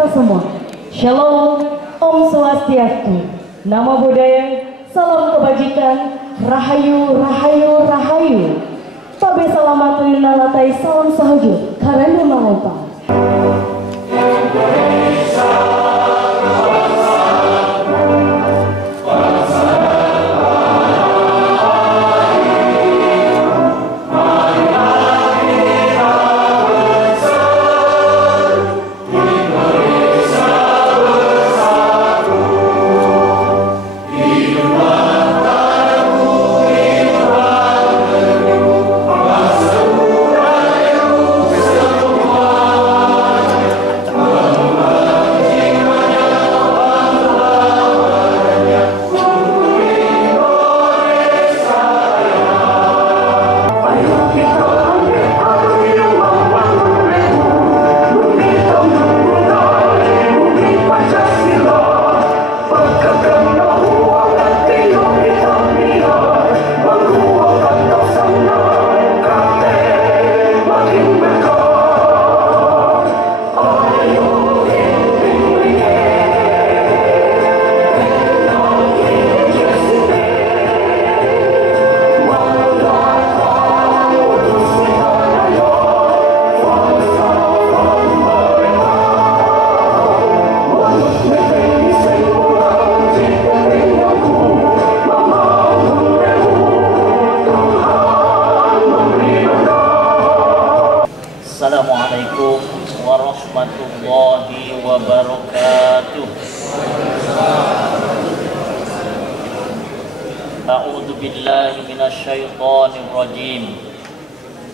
kita semua. Shalom, Om Swastiastu, Namo Buddhaya, salam kebajikan, Rahayu, Rahayu, Rahayu. Tabe salamatu nalatai salam sahaja, karena mengupang. Assalamualaikum warahmatullahi wabarakatuh. A'udzu billahi minasyaitonir rajim.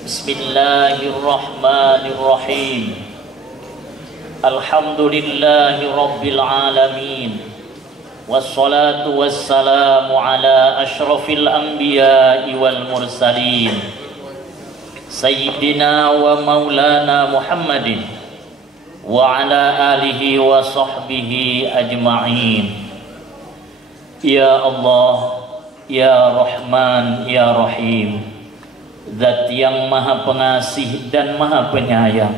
Bismillahirrahmanirrahim. Alhamdulillahi rabbil alamin. Wassalatu wassalamu ala asyrafil anbiya'i wal mursalin. Sayyidina wa maulana Muhammadin wa ala alihi wa sahbihi ajma'in. Ya Allah, Ya Rahman, Ya Rahim, Zat yang maha pengasih dan maha penyayang,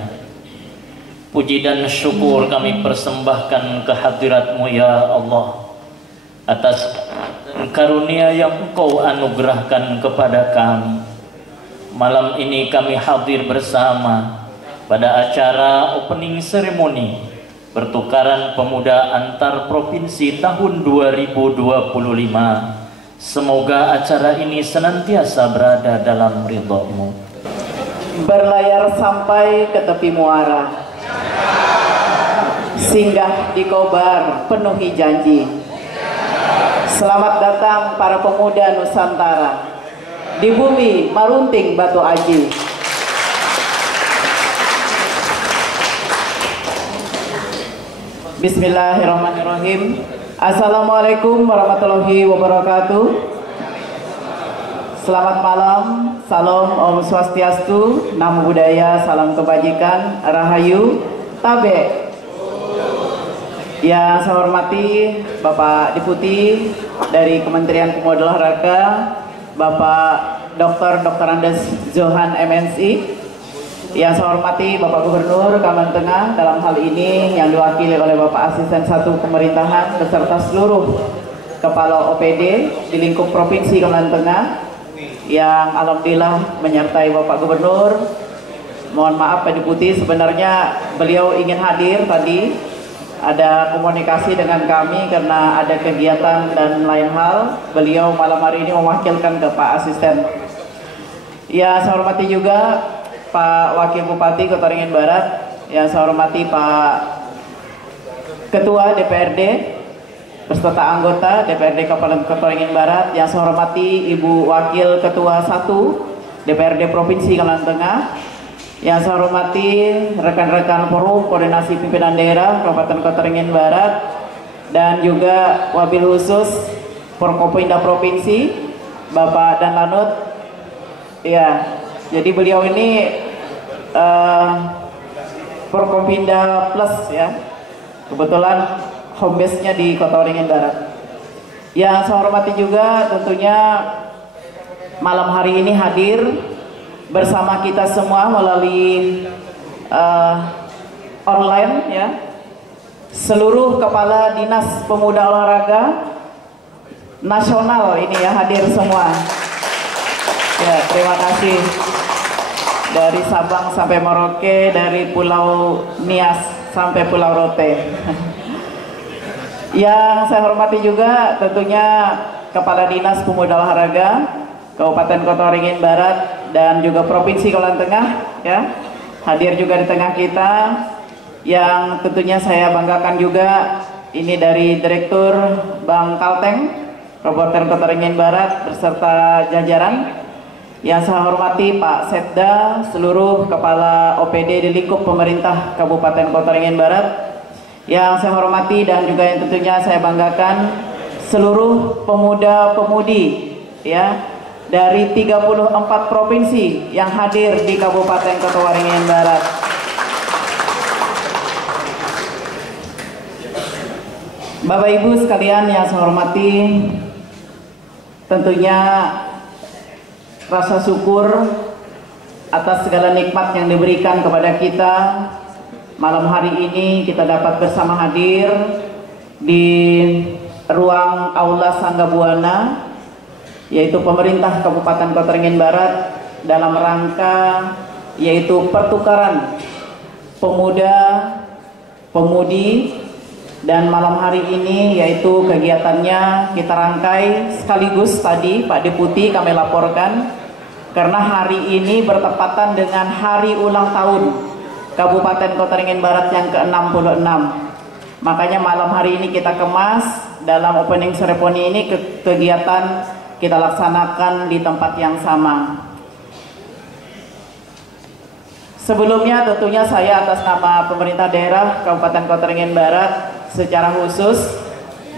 puji dan syukur kami persembahkan kehadirat-Mu ya Allah, atas karunia yang Engkau anugerahkan kepada kami. Malam ini kami hadir bersama pada acara opening ceremony pertukaran pemuda antar provinsi tahun 2025. Semoga acara ini senantiasa berada dalam ridha-Mu. Berlayar sampai ke tepi muara, singgah di Kobar penuhi janji. Selamat datang para pemuda Nusantara di bumi Marunting Batu Aji. Bismillahirrahmanirrahim. Assalamualaikum warahmatullahi wabarakatuh. Selamat malam, salam Om Swastiastu, Namo Buddhaya, salam kebajikan, Rahayu, Tabe. Yang saya hormati Bapak Deputi dari Kementerian Pemuda dan Olahraga, Bapak Dr. Andes Johan MNC. Yang saya hormati Bapak Gubernur Kalimantan Tengah dalam hal ini yang diwakili oleh Bapak Asisten 1 Pemerintahan beserta seluruh Kepala OPD di lingkup Provinsi Kalimantan Tengah yang alhamdulillah menyertai Bapak Gubernur. Mohon maaf Pak Deputi, sebenarnya beliau ingin hadir tadi, ada komunikasi dengan kami karena ada kegiatan dan lain hal. Beliau malam hari ini mewakilkan ke Pak Asisten. Ya, saya hormati juga Pak Wakil Bupati Kota Waringin Barat, yang saya hormati Pak Ketua DPRD beserta anggota DPRD Kabupaten Kota Waringin Barat, yang saya hormati Ibu Wakil Ketua 1 DPRD Provinsi Kalimantan Tengah, yang saya hormati rekan-rekan Forum Koordinasi Pimpinan Daerah Kabupaten Kota Waringin Barat, dan juga wabil khusus Forkopimda Provinsi Bapak Dan Lanut. Ya, jadi beliau ini Forkopimda Plus ya, kebetulan home base-nya di Kota Waringin Barat. Yang saya hormati juga tentunya malam hari ini hadir bersama kita semua melalui online ya, seluruh kepala dinas pemuda olahraga nasional ini ya hadir semua. Ya, terima kasih dari Sabang sampai Merauke, dari Pulau Nias sampai Pulau Rote. Yang saya hormati juga tentunya Kepala Dinas Pemuda Olahraga Kabupaten Kota Waringin Barat dan juga Provinsi Kalimantan Tengah ya, hadir juga di tengah kita. Yang tentunya saya banggakan juga ini dari Direktur Bank Kalteng Kabupaten Kota Waringin Barat beserta jajaran. Yang saya hormati Pak Setda, seluruh kepala OPD di lingkup pemerintah Kabupaten Kota Waringin Barat. Yang saya hormati dan juga yang tentunya saya banggakan seluruh pemuda-pemudi ya dari 34 provinsi yang hadir di Kabupaten Kota Waringin Barat. Bapak Ibu sekalian yang saya hormati, tentunya rasa syukur atas segala nikmat yang diberikan kepada kita. Malam hari ini kita dapat bersama hadir di ruang Aula Sangga Buana, yaitu pemerintah Kabupaten Kota Waringin Barat, dalam rangka yaitu pertukaran pemuda pemudi. Dan malam hari ini yaitu kegiatannya kita rangkai sekaligus tadi Pak Deputi kami laporkan, karena hari ini bertepatan dengan hari ulang tahun Kabupaten Kota Waringin Barat yang ke-66. Makanya malam hari ini kita kemas dalam opening ceremony ini, kegiatan kita laksanakan di tempat yang sama. Sebelumnya tentunya saya atas nama pemerintah daerah Kabupaten Kota Waringin Barat secara khusus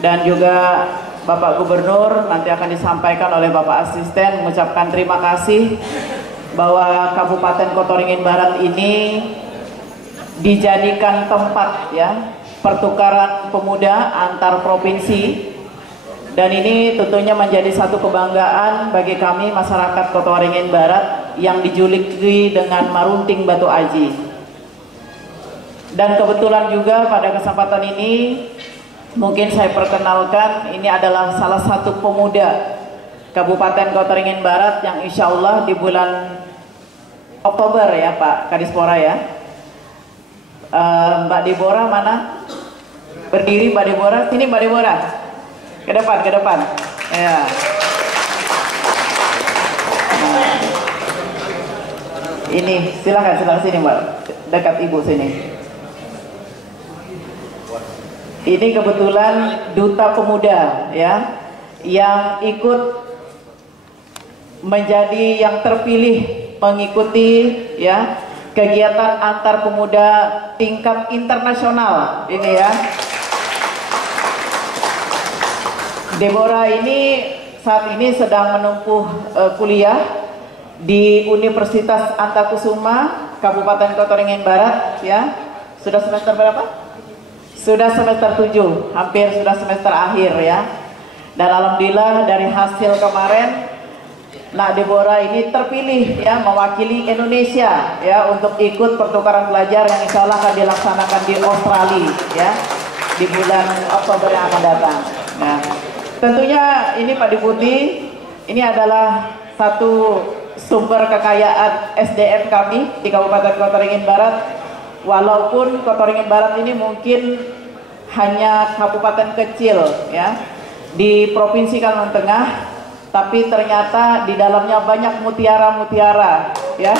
dan juga Bapak Gubernur nanti akan disampaikan oleh Bapak Asisten mengucapkan terima kasih bahwa Kabupaten Kota Waringin Barat ini dijadikan tempat ya pertukaran pemuda antar provinsi, dan ini tentunya menjadi satu kebanggaan bagi kami masyarakat Kota Waringin Barat yang dijuluki dengan Marunting Batu Aji. Dan kebetulan juga pada kesempatan ini mungkin saya perkenalkan, ini adalah salah satu pemuda Kabupaten Kota Waringin Barat yang insya Allah di bulan Oktober ya Pak Kadispora ya. Mbak Deborah mana? Berdiri Mbak Deborah, sini Mbak Deborah. Ke depan, ke depan. Ya. Nah. Ini silakan sini Mbak, dekat Ibu sini. Ini kebetulan duta pemuda ya yang ikut menjadi yang terpilih mengikuti ya kegiatan antar pemuda tingkat internasional ini ya. Deborah ini saat ini sedang menempuh kuliah di Universitas Antakusuma Kabupaten Kota Waringin Barat ya. Sudah semester berapa? Sudah semester 7, hampir sudah semester akhir ya. Dan alhamdulillah dari hasil kemarin Nak Deborah ini terpilih ya mewakili Indonesia ya untuk ikut pertukaran pelajar yang insya Allah akan dilaksanakan di Australia ya di bulan Oktober yang akan datang. Nah, tentunya ini Pak Deputi, ini adalah satu sumber kekayaan SDM kami di Kabupaten Kota Waringin Barat. Walaupun Kota Waringin Barat ini mungkin hanya kabupaten kecil ya di Provinsi Kalimantan Tengah, tapi ternyata di dalamnya banyak mutiara-mutiara ya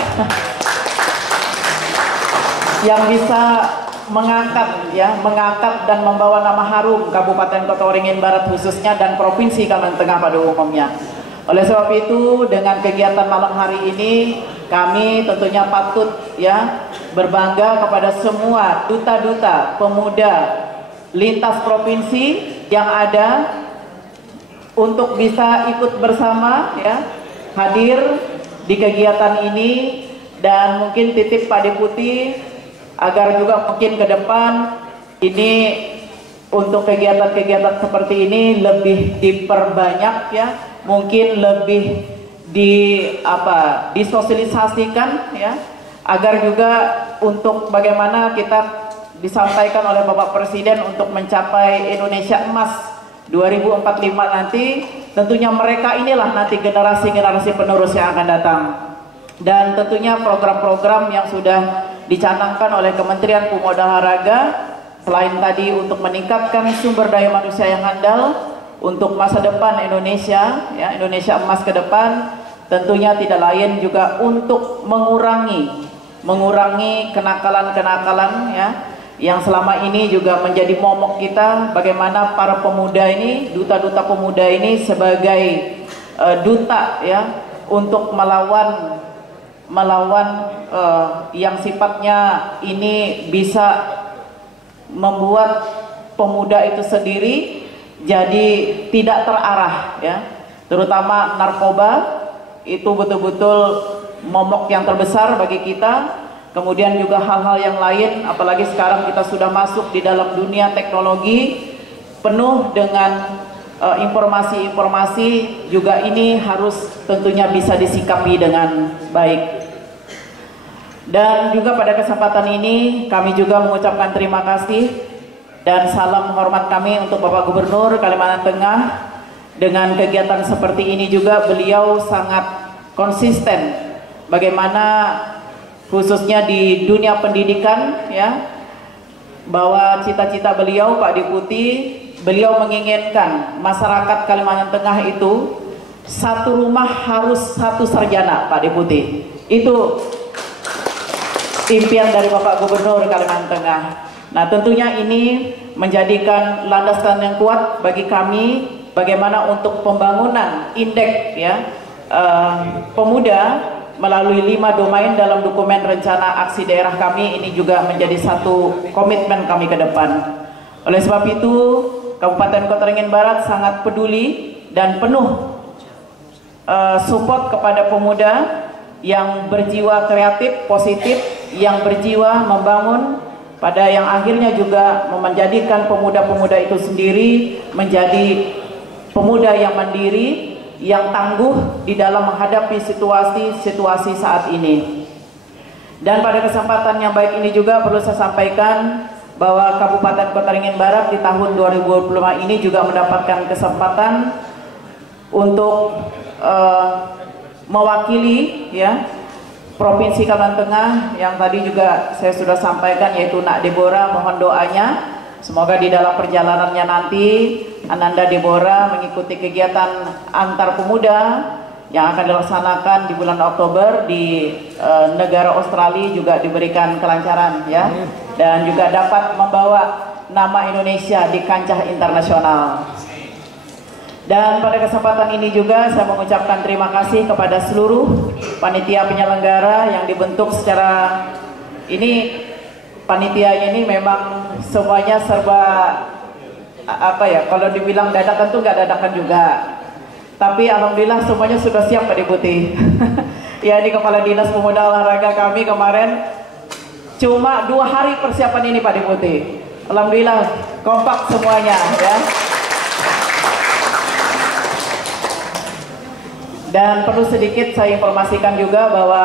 yang bisa mengangkat dan membawa nama harum Kabupaten Kota Waringin Barat khususnya dan Provinsi Kalimantan Tengah pada umumnya. Oleh sebab itu dengan kegiatan malam hari ini kami tentunya patut ya berbangga kepada semua duta-duta pemuda lintas provinsi yang ada untuk bisa ikut bersama ya hadir di kegiatan ini, dan mungkin titip Pak Deputi agar juga mungkin ke depan ini untuk kegiatan-kegiatan seperti ini lebih diperbanyak ya, mungkin lebih disosialisasikan ya, agar juga untuk bagaimana kita disampaikan oleh Bapak Presiden untuk mencapai Indonesia Emas 2045 nanti, tentunya mereka inilah nanti generasi-generasi penerus yang akan datang. Dan tentunya program-program yang sudah dicanangkan oleh Kementerian Pemuda dan Olahraga, selain tadi untuk meningkatkan sumber daya manusia yang handal untuk masa depan Indonesia, ya, Indonesia Emas ke depan, tentunya tidak lain juga untuk mengurangi kenakalan-kenakalan, ya, yang selama ini juga menjadi momok kita, bagaimana para pemuda ini, duta-duta pemuda ini sebagai duta, ya, untuk melawan yang sifatnya ini bisa membuat pemuda itu sendiri jadi tidak terarah, ya, terutama narkoba itu betul-betul momok yang terbesar bagi kita. Kemudian juga hal-hal yang lain, apalagi sekarang kita sudah masuk di dalam dunia teknologi penuh dengan informasi-informasi, juga ini harus tentunya bisa disikapi dengan baik. Dan juga pada kesempatan ini kami juga mengucapkan terima kasih dan salam hormat kami untuk Bapak Gubernur Kalimantan Tengah. Dengan kegiatan seperti ini juga beliau sangat konsisten bagaimana khususnya di dunia pendidikan, ya, bahwa cita-cita beliau Pak Deputi, beliau menginginkan masyarakat Kalimantan Tengah itu satu rumah harus satu sarjana, Pak Deputi. Itu impian dari Bapak Gubernur Kalimantan Tengah. Nah, tentunya ini menjadikan landasan yang kuat bagi kami bagaimana untuk pembangunan indeks, ya, pemuda melalui 5 domain dalam dokumen rencana aksi daerah kami. Ini juga menjadi satu komitmen kami ke depan. Oleh sebab itu, Kabupaten Kota Waringin Barat sangat peduli dan penuh support kepada pemuda yang berjiwa kreatif, positif, yang berjiwa membangun, pada yang akhirnya juga menjadikan pemuda-pemuda itu sendiri menjadi pemuda yang mandiri, yang tangguh di dalam menghadapi situasi saat ini. Dan pada kesempatan yang baik ini juga perlu saya sampaikan bahwa Kabupaten Kota Waringin Barat di tahun 2025 ini juga mendapatkan kesempatan untuk mewakili, ya, Provinsi Kalimantan Tengah yang tadi juga saya sudah sampaikan, yaitu Nak Deborah. Mohon doanya semoga di dalam perjalanannya nanti Ananda Deborah mengikuti kegiatan antar pemuda yang akan dilaksanakan di bulan Oktober di negara Australia juga diberikan kelancaran, ya, dan juga dapat membawa nama Indonesia di kancah internasional. Dan pada kesempatan ini juga saya mengucapkan terima kasih kepada seluruh panitia penyelenggara yang dibentuk secara ini. Panitianya ini memang semuanya serba apa ya, kalau dibilang dadakan tuh nggak dadakan juga, tapi alhamdulillah semuanya sudah siap, Pak Deputi. Ya, ini Kepala Dinas Pemuda Olahraga kami kemarin cuma 2 hari persiapan ini, Pak Deputi. Alhamdulillah kompak semuanya, ya. Dan perlu sedikit saya informasikan juga bahwa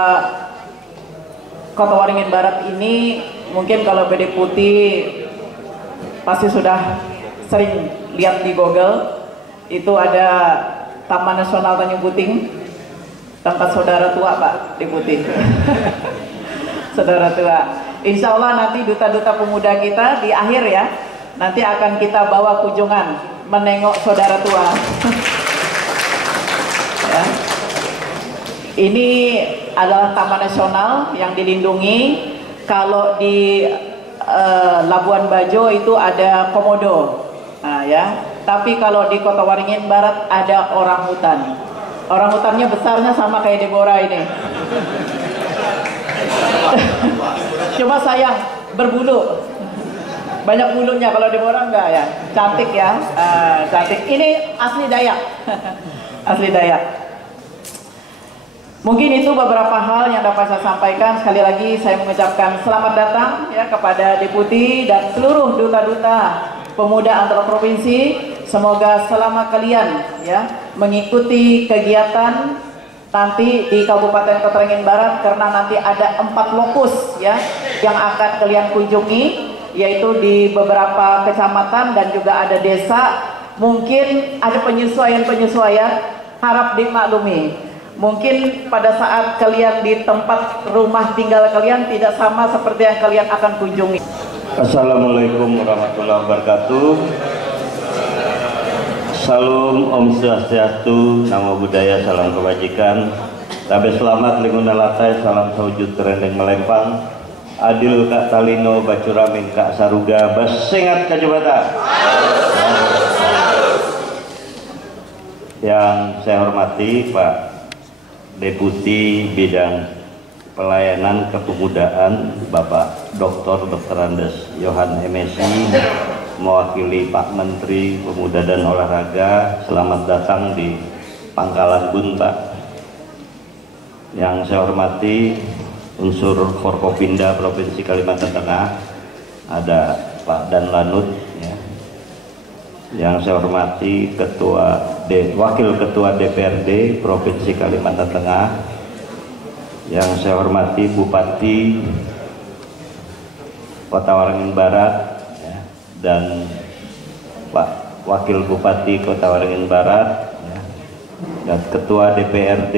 Kota Waringin Barat ini mungkin kalau Pak Deputi pasti sudah sering lihat di Google, itu ada Taman Nasional Tanjung Puting, tempat saudara tua Pak Deputi. Saudara tua. Insya Allah nanti duta-duta pemuda kita di akhir, ya, nanti akan kita bawa kunjungan menengok saudara tua. Ya. Ini adalah taman nasional yang dilindungi. Kalau di Labuan Bajo itu ada komodo, nah, ya. Tapi kalau di Kota Waringin Barat ada orang hutan. Orang hutannya besarnya sama kayak Deborah ini. Cuma sayang berbulu, banyak bulunya. Kalau Deborah enggak, ya. Cantik, ya, cantik. Ini asli Dayak. Asli Dayak. Mungkin itu beberapa hal yang dapat saya sampaikan. Sekali lagi saya mengucapkan selamat datang, ya, kepada Deputi dan seluruh duta-duta pemuda antar provinsi. Semoga selama kalian, ya, mengikuti kegiatan nanti di Kabupaten Kota Waringin Barat, karena nanti ada 4 lokus, ya, yang akan kalian kunjungi. yaitu di beberapa kecamatan dan juga ada desa. Mungkin ada penyesuaian-penyesuaian, harap dimaklumi. Mungkin pada saat kalian di tempat rumah tinggal kalian tidak sama seperti yang kalian akan kunjungi. Assalamualaikum warahmatullahi wabarakatuh. Salam Om Swastiastu, Namo Buddhaya, salam kebajikan. Tabe selamat linguna latai, salam sawujud terendeng melempang. Adil kak talino bacura mingka saruga basengat kajabata. Yang saya hormati Pak Deputi Bidang Pelayanan Kepemudaan Bapak Dr. Andes Johan MSI, mewakili Pak Menteri Pemuda dan Olahraga, selamat datang di Pangkalan Bun Pak. Yang saya hormati unsur Forkopimda Provinsi Kalimantan Tengah, ada Pak Dan Lanut ya. Yang saya hormati Wakil Ketua DPRD Provinsi Kalimantan Tengah, yang saya hormati Bupati Kota Waringin Barat ya, dan Pak Wakil Bupati Kota Waringin Barat ya, dan Ketua DPRD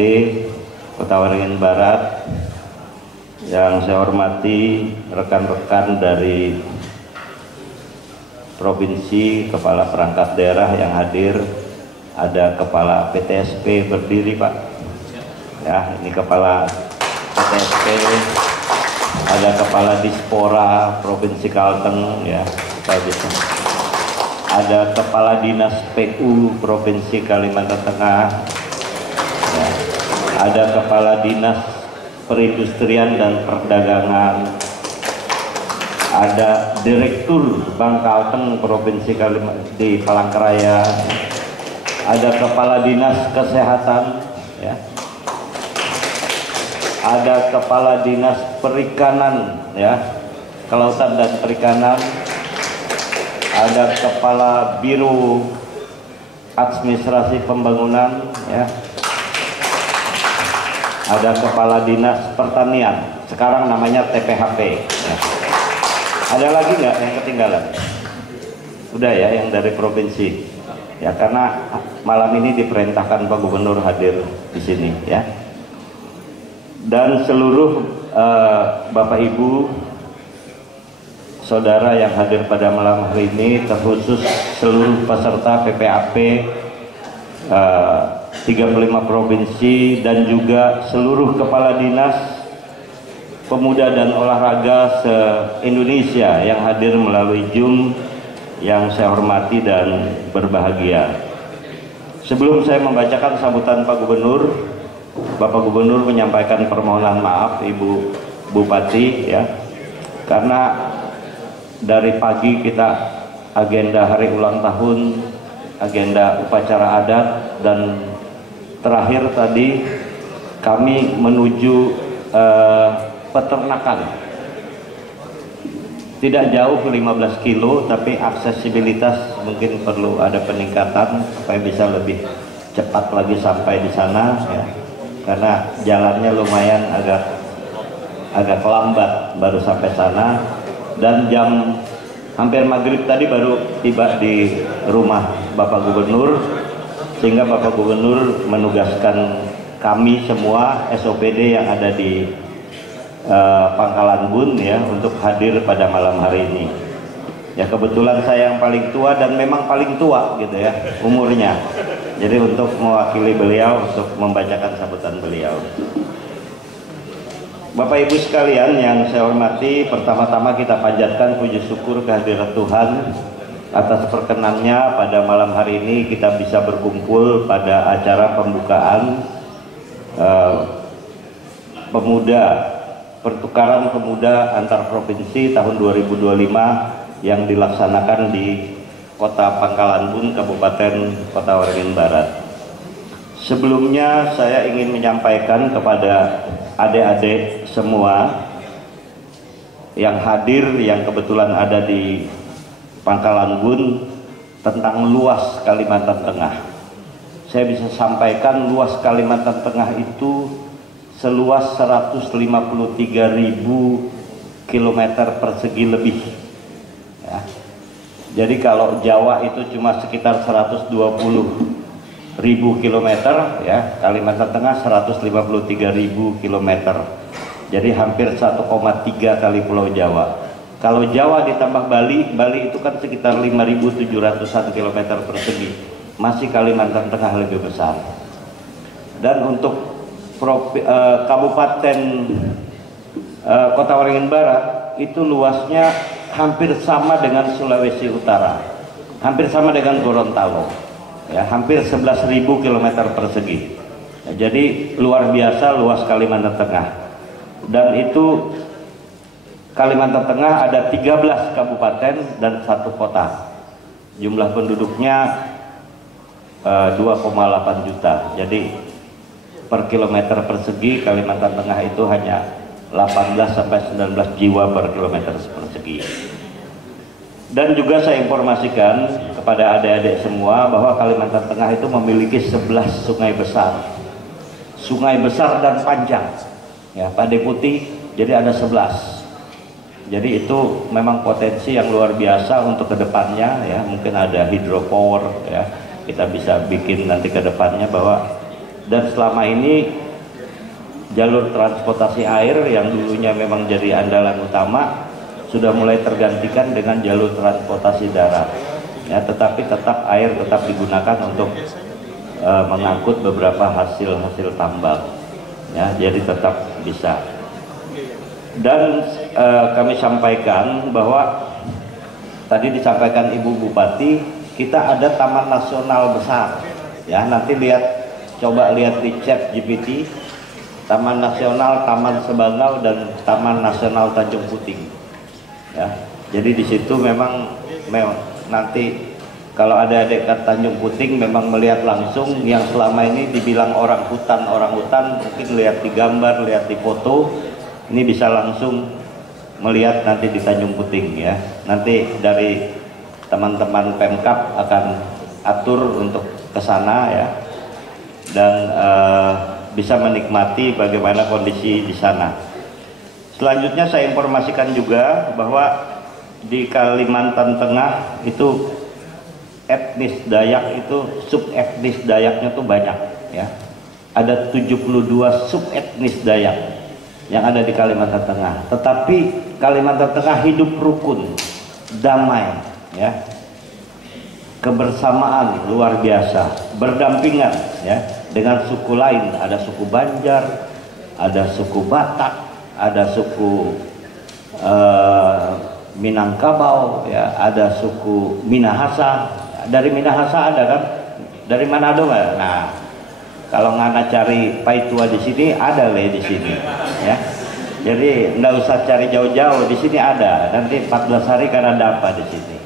Kota Waringin Barat, yang saya hormati rekan-rekan dari provinsi, kepala perangkat daerah yang hadir, ada kepala PTSP berdiri Pak ya, ini kepala PTSP, ada kepala Dispora Provinsi Kalteng ya, ada kepala Dinas PU Provinsi Kalimantan Tengah ya, ada kepala Dinas Perindustrian dan Perdagangan, ada Direktur Bank Kalteng Provinsi Kalimantan di Palangkaraya, ada Kepala Dinas Kesehatan ya, ada Kepala Dinas Perikanan ya, Kelautan dan Perikanan, ada Kepala Biro Administrasi Pembangunan ya, ada Kepala Dinas Pertanian, sekarang namanya TPHP ya. Ada lagi nggak yang ketinggalan? Udah ya, yang dari provinsi ya, karena malam ini diperintahkan Pak Gubernur hadir di sini ya. Dan seluruh Bapak Ibu Saudara yang hadir pada malam hari ini, terkhusus seluruh peserta PPAP 35 provinsi dan juga seluruh kepala dinas pemuda dan olahraga se-Indonesia yang hadir melalui Zoom, yang saya hormati dan berbahagia. Sebelum saya membacakan sambutan Pak Gubernur, Bapak Gubernur menyampaikan permohonan maaf Ibu Bupati ya, karena dari pagi kita agenda hari ulang tahun, agenda upacara adat, dan terakhir tadi kami menuju peternakan, tidak jauh 15 kilo, tapi aksesibilitas mungkin perlu ada peningkatan supaya bisa lebih cepat lagi sampai di sana ya, karena jalannya lumayan agak lambat baru sampai sana, dan jam hampir maghrib tadi baru tiba di rumah Bapak Gubernur, sehingga Bapak Gubernur menugaskan kami semua SOPD yang ada di Pangkalan Bun ya untuk hadir pada malam hari ini. Ya kebetulan saya yang paling tua dan memang paling tua gitu ya umurnya. Jadi untuk mewakili beliau untuk membacakan sambutan beliau. Bapak Ibu sekalian yang saya hormati, pertama-tama kita panjatkan puji syukur kehadirat Tuhan atas perkenannya pada malam hari ini kita bisa berkumpul pada acara pembukaan pertukaran pemuda antar provinsi tahun 2025 yang dilaksanakan di Kota Pangkalan Bun, Kabupaten Kota Waringin Barat. Sebelumnya saya ingin menyampaikan kepada adik-adik semua yang hadir, yang kebetulan ada di Pangkalan Bun, tentang luas Kalimantan Tengah. Saya bisa sampaikan luas Kalimantan Tengah itu seluas 153.000 km persegi lebih Jadi kalau Jawa itu cuma sekitar 120.000 kilometer, ya, Kalimantan Tengah 153.000 kilometer. Jadi hampir 1,3 kali Pulau Jawa. Kalau Jawa ditambah Bali, Bali itu kan sekitar 5.700-an kilometer persegi. Masih Kalimantan Tengah lebih besar. Dan untuk Kabupaten Kota Waringin Barat itu luasnya hampir sama dengan Sulawesi Utara, hampir sama dengan Gorontalo, ya, hampir 11.000 kilometer persegi. Ya, jadi luar biasa luas Kalimantan Tengah. Dan itu Kalimantan Tengah ada 13 kabupaten dan 1 kota. Jumlah penduduknya 2,8 juta. Jadi per kilometer persegi Kalimantan Tengah itu hanya 18 sampai 19 jiwa per kilometer persegi. Dan juga saya informasikan kepada adik-adik semua bahwa Kalimantan Tengah itu memiliki 11 sungai besar. Sungai besar dan panjang. Ya, Pak Deputi, jadi ada 11. Jadi itu memang potensi yang luar biasa untuk kedepannya, ya. Mungkin ada hydropower, ya. Kita bisa bikin nanti kedepannya bahwa, dan selama ini jalur transportasi air yang dulunya memang jadi andalan utama sudah mulai tergantikan dengan jalur transportasi darat, ya, tetapi tetap air tetap digunakan untuk mengangkut beberapa hasil tambang, ya, jadi tetap bisa. Dan kami sampaikan bahwa tadi disampaikan Ibu Bupati, kita ada taman nasional besar, ya, nanti coba lihat di chat GPT, Taman Nasional Taman Sebangau dan Taman Nasional Tanjung Puting. Ya, jadi di situ memang nanti kalau ada dekat Tanjung Puting memang melihat langsung yang selama ini dibilang orang hutan, mungkin lihat di gambar, lihat di foto, ini bisa langsung melihat nanti di Tanjung Puting, ya. Nanti dari teman-teman Pemkab akan atur untuk ke sana, ya. Dan bisa menikmati bagaimana kondisi di sana. Selanjutnya saya informasikan juga bahwa di Kalimantan Tengah itu etnis Dayak itu subetnis Dayaknya tuh banyak, ya. Ada 72 subetnis Dayak yang ada di Kalimantan Tengah. Tetapi Kalimantan Tengah hidup rukun, damai, ya. Kebersamaan luar biasa, berdampingan, ya, dengan suku lain. Ada suku Banjar, ada suku Batak, ada suku Minangkabau, ya, ada suku Minahasa. Dari Minahasa ada kan? Dari Manado nggak? Nah, kalau ngana cari Paitua di sini ada di sini, ya. Jadi nggak usah cari jauh-jauh, di sini ada. Nanti 14 hari karena dapat di sini.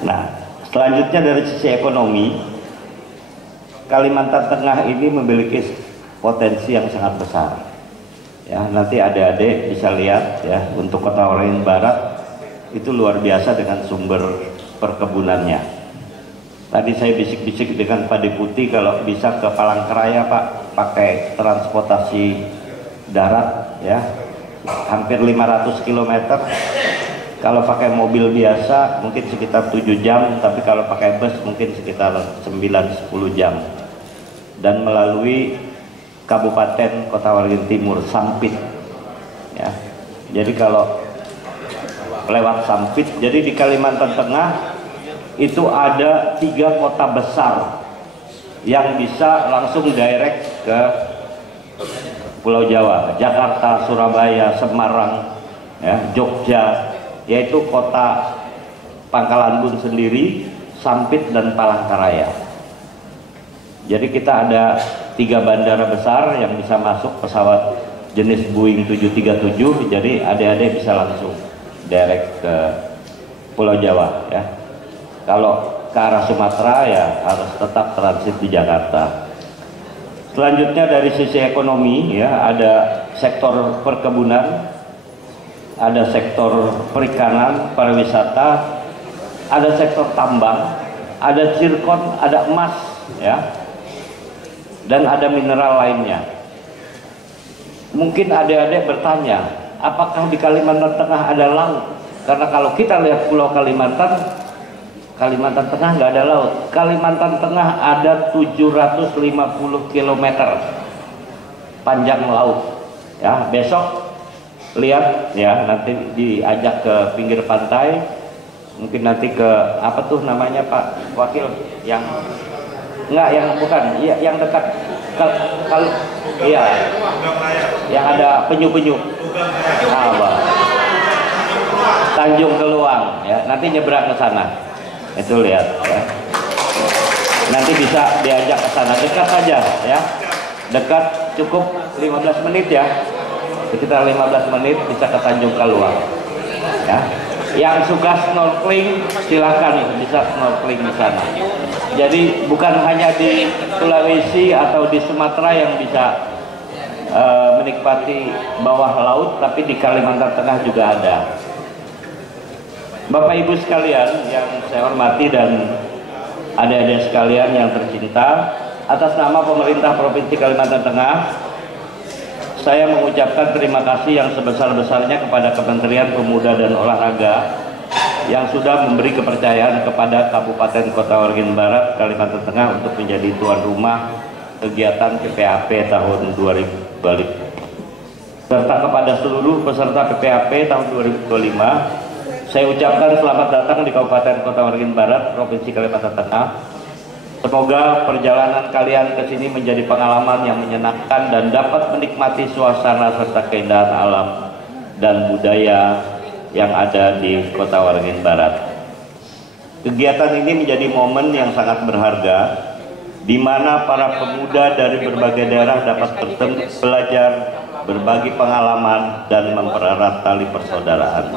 Nah, selanjutnya dari sisi ekonomi, Kalimantan Tengah ini memiliki potensi yang sangat besar. Ya, nanti adik-adik bisa lihat, ya, untuk Kota Waringin Barat itu luar biasa dengan sumber perkebunannya. Tadi saya bisik-bisik dengan Pak Deputi kalau bisa ke Palangkaraya, Pak, pakai transportasi darat, ya, hampir 500 km. Kalau pakai mobil biasa mungkin sekitar 7 jam, tapi kalau pakai bus mungkin sekitar 9-10 jam. Dan melalui Kabupaten Kota Waringin Timur, Sampit, ya. Jadi kalau lewat Sampit, jadi di Kalimantan Tengah itu ada 3 kota besar yang bisa langsung direct ke Pulau Jawa, Jakarta, Surabaya, Semarang, ya, Jogja, yaitu kota Pangkalan Bun sendiri, Sampit dan Palangkaraya. Jadi kita ada 3 bandara besar yang bisa masuk pesawat jenis Boeing 737, jadi adik-adik bisa langsung direct ke Pulau Jawa, ya. Kalau ke arah Sumatera ya harus tetap transit di Jakarta. Selanjutnya dari sisi ekonomi, ya, ada sektor perkebunan, ada sektor perikanan, pariwisata, ada sektor tambang, ada zirkon, ada emas, ya, dan ada mineral lainnya. Mungkin adik-adik bertanya, apakah di Kalimantan Tengah ada laut? Karena kalau kita lihat Pulau Kalimantan Tengah nggak ada laut. Kalimantan Tengah ada 750 km panjang laut. Ya, besok lihat ya, nanti diajak ke pinggir pantai, mungkin nanti ke apa tuh namanya Pak Wakil, yang enggak, yang bukan, iya, yang dekat kalau iya, yang ada penyu-penyu, Tanjung Keluang ya, nanti nyebrang ke sana, itu lihat ya. Nanti bisa diajak ke sana, dekat saja ya, dekat, cukup 15 menit ya, sekitar 15 menit bisa ke Tanjung Keluang ya. Yang suka snorkeling silahkan bisa snorkeling di sana. Jadi bukan hanya di Sulawesi atau di Sumatera yang bisa menikmati bawah laut, tapi di Kalimantan Tengah juga ada. Bapak Ibu sekalian yang saya hormati dan adik-adik sekalian yang tercinta, atas nama pemerintah Provinsi Kalimantan Tengah, saya mengucapkan terima kasih yang sebesar-besarnya kepada Kementerian Pemuda dan Olahraga yang sudah memberi kepercayaan kepada Kabupaten Kota Waringin Barat, Kalimantan Tengah untuk menjadi tuan rumah kegiatan PPAP tahun 2025. Serta kepada seluruh peserta PPAP tahun 2025, saya ucapkan selamat datang di Kabupaten Kota Waringin Barat, Provinsi Kalimantan Tengah. Semoga perjalanan kalian ke sini menjadi pengalaman yang menyenangkan dan dapat menikmati suasana serta keindahan alam dan budaya yang ada di Kota Waringin Barat. Kegiatan ini menjadi momen yang sangat berharga, di mana para pemuda dari berbagai daerah dapat bertemu, belajar, berbagi pengalaman, dan mempererat tali persaudaraan.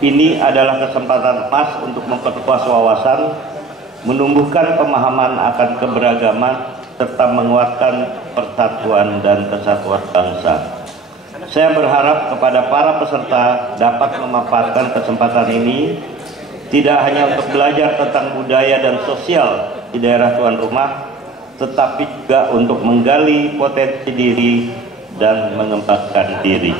Ini adalah kesempatan emas untuk memperluas wawasan, menumbuhkan pemahaman akan keberagaman, serta menguatkan persatuan dan kesatuan bangsa. Saya berharap kepada para peserta dapat memanfaatkan kesempatan ini tidak hanya untuk belajar tentang budaya dan sosial di daerah tuan rumah, tetapi juga untuk menggali potensi diri dan mengembangkan diri.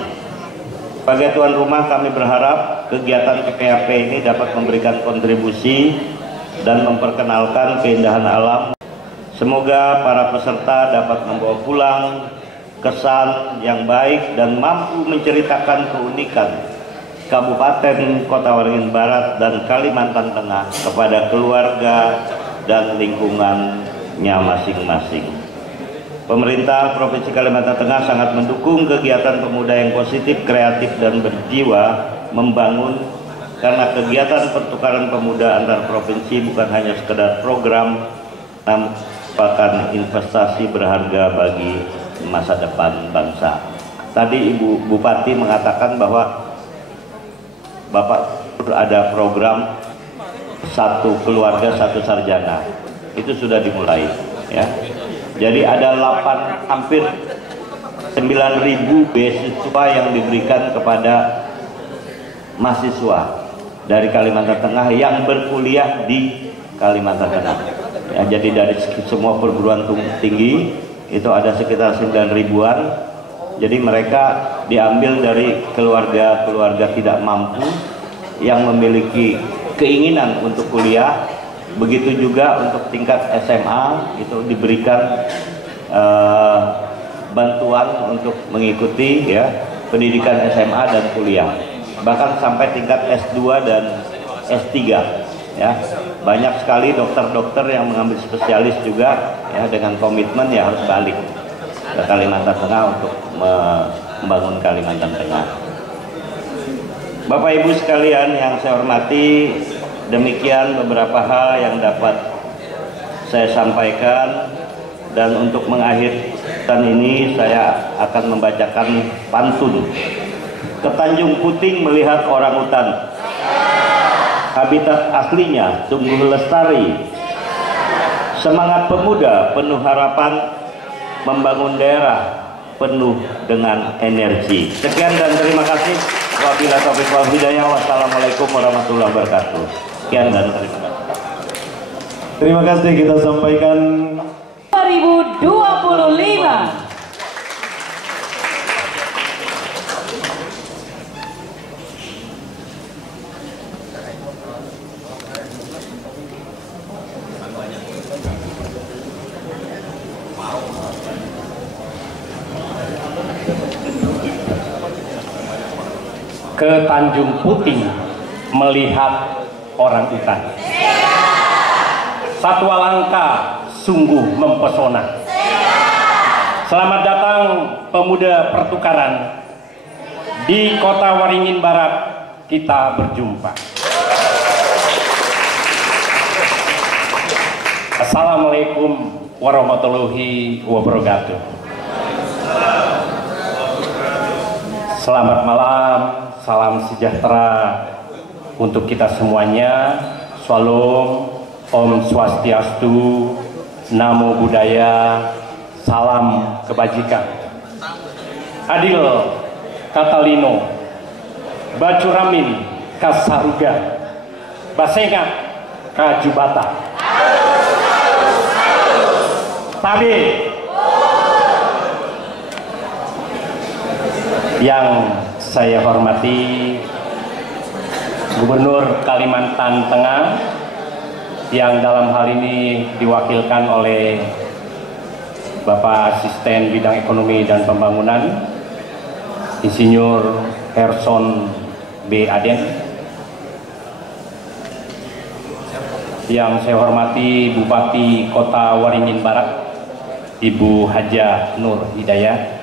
Sebagai tuan rumah, kami berharap kegiatan PPAP ini dapat memberikan kontribusi dan memperkenalkan keindahan alam. Semoga para peserta dapat membawa pulang kesan yang baik dan mampu menceritakan keunikan Kabupaten Kota Waringin Barat dan Kalimantan Tengah kepada keluarga dan lingkungannya masing-masing. Pemerintah Provinsi Kalimantan Tengah sangat mendukung kegiatan pemuda yang positif, kreatif, dan berjiwa membangun, karena kegiatan pertukaran pemuda antar provinsi bukan hanya sekedar program, namun merupakan investasi berharga bagi masa depan bangsa. Tadi Ibu Bupati mengatakan bahwa Bapak ada program satu keluarga satu sarjana, itu sudah dimulai ya. Jadi ada hampir 9.000 beasiswa yang diberikan kepada mahasiswa dari Kalimantan Tengah yang berkuliah di Kalimantan Tengah ya. Jadi dari semua perguruan tinggi itu ada sekitar 9.000-an. Jadi mereka diambil dari keluarga-keluarga tidak mampu yang memiliki keinginan untuk kuliah. Begitu juga untuk tingkat SMA itu diberikan bantuan untuk mengikuti ya pendidikan SMA dan kuliah, bahkan sampai tingkat S2 dan S3 ya. Banyak sekali dokter-dokter yang mengambil spesialis juga ya, dengan komitmen ya harus balik ke Kalimantan Tengah untuk membangun Kalimantan Tengah. Bapak Ibu sekalian yang saya hormati, demikian beberapa hal yang dapat saya sampaikan, dan untuk mengakhiri ini saya akan membacakan pantun. Ke Tanjung Puting melihat orang hutan, habitat aslinya sungguh lestari. Semangat pemuda penuh harapan, membangun daerah penuh dengan energi. Sekian dan terima kasih. Wabillahi taufiq wal hidayah. Wassalamualaikum warahmatullahi wabarakatuh. Sekian dan terima kasih. Terima kasih kita sampaikan 2025. ke Tanjung Puting melihat orang utan. Satwa langka sungguh mempesona. Selamat datang pemuda pertukaran. Di kota Waringin Barat kita berjumpa. Assalamualaikum warahmatullahi wabarakatuh. Selamat malam, salam sejahtera untuk kita semuanya. Shalom, Om Swastiastu, Namo Buddhaya, salam kebajikan. Adil Katalino, Bacuramin Kasaruga, Basenga Kajubata. Tabe. Yang saya hormati Gubernur Kalimantan Tengah yang dalam hal ini diwakilkan oleh Bapak Asisten Bidang Ekonomi dan Pembangunan Insinyur Herson B. Aden, yang saya hormati Bupati Kota Waringin Barat Ibu Hajah Nur Hidayah,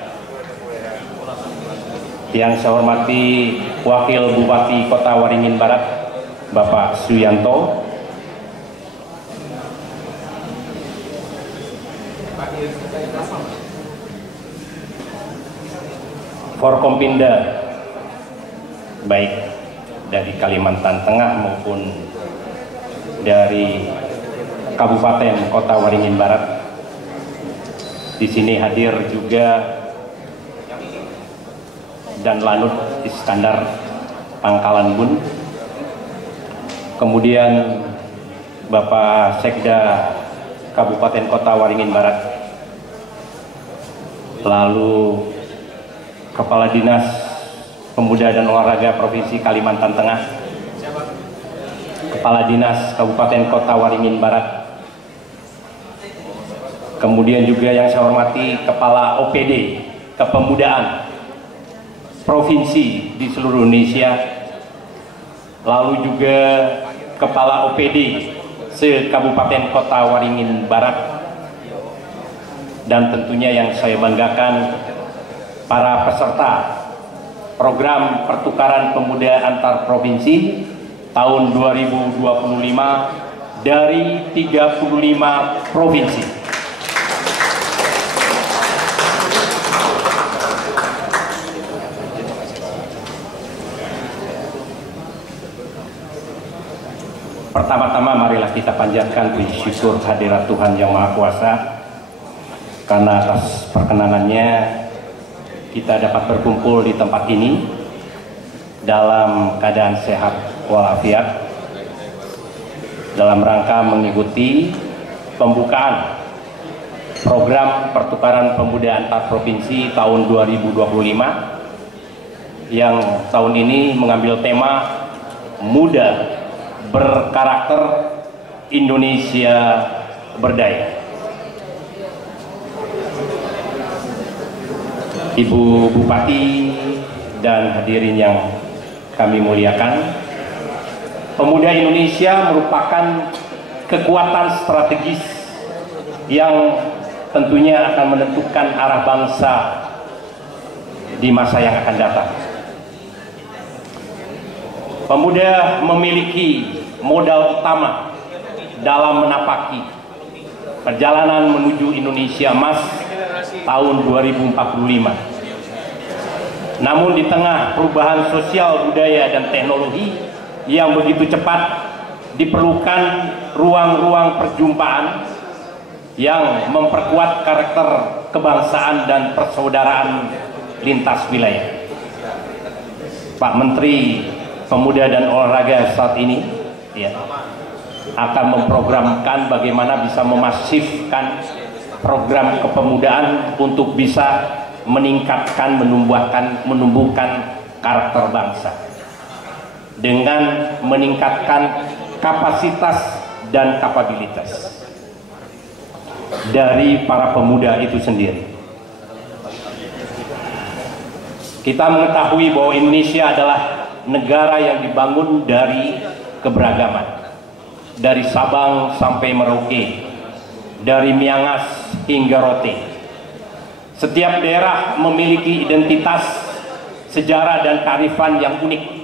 yang saya hormati Wakil Bupati Kota Waringin Barat Bapak Suyanto, Forkompinda baik dari Kalimantan Tengah maupun dari Kabupaten Kota Waringin Barat. Di sini hadir juga dan Lanut Iskandar Pangkalan Bun, kemudian Bapak Sekda Kabupaten Kota Waringin Barat, lalu Kepala Dinas Pemuda dan Olahraga Provinsi Kalimantan Tengah, Kepala Dinas Kabupaten Kota Waringin Barat, kemudian juga yang saya hormati Kepala OPD Kepemudaan Provinsi di seluruh Indonesia, lalu juga Kepala OPD se-Kabupaten Kota Waringin Barat, dan tentunya yang saya banggakan para peserta program pertukaran pemuda antar provinsi tahun 2025 dari 35 provinsi. Pertama-tama marilah kita panjatkan puji syukur hadirat Tuhan Yang Maha Kuasa karena atas perkenanannya kita dapat berkumpul di tempat ini dalam keadaan sehat walafiat dalam rangka mengikuti pembukaan program pertukaran pemuda antar provinsi tahun 2025 yang tahun ini mengambil tema Muda Berkarakter, Indonesia Berdaya. Ibu Bupati dan hadirin yang kami muliakan, pemuda Indonesia merupakan kekuatan strategis yang tentunya akan menentukan arah bangsa di masa yang akan datang. Pemuda memiliki modal utama dalam menapaki perjalanan menuju Indonesia Emas tahun 2045. Namun di tengah perubahan sosial, budaya, dan teknologi yang begitu cepat, diperlukan ruang-ruang perjumpaan yang memperkuat karakter kebangsaan dan persaudaraan lintas wilayah. Pak Menteri Pemuda dan Olahraga saat ini akan memprogramkan bagaimana bisa memasifkan program kepemudaan untuk bisa meningkatkan, menumbuhkan karakter bangsa dengan meningkatkan kapasitas dan kapabilitas dari para pemuda itu sendiri. Kita mengetahui bahwa Indonesia adalah negara yang dibangun dari keberagaman, dari Sabang sampai Merauke, dari Miangas hingga Rote. Setiap daerah memiliki identitas, sejarah dan kearifan yang unik.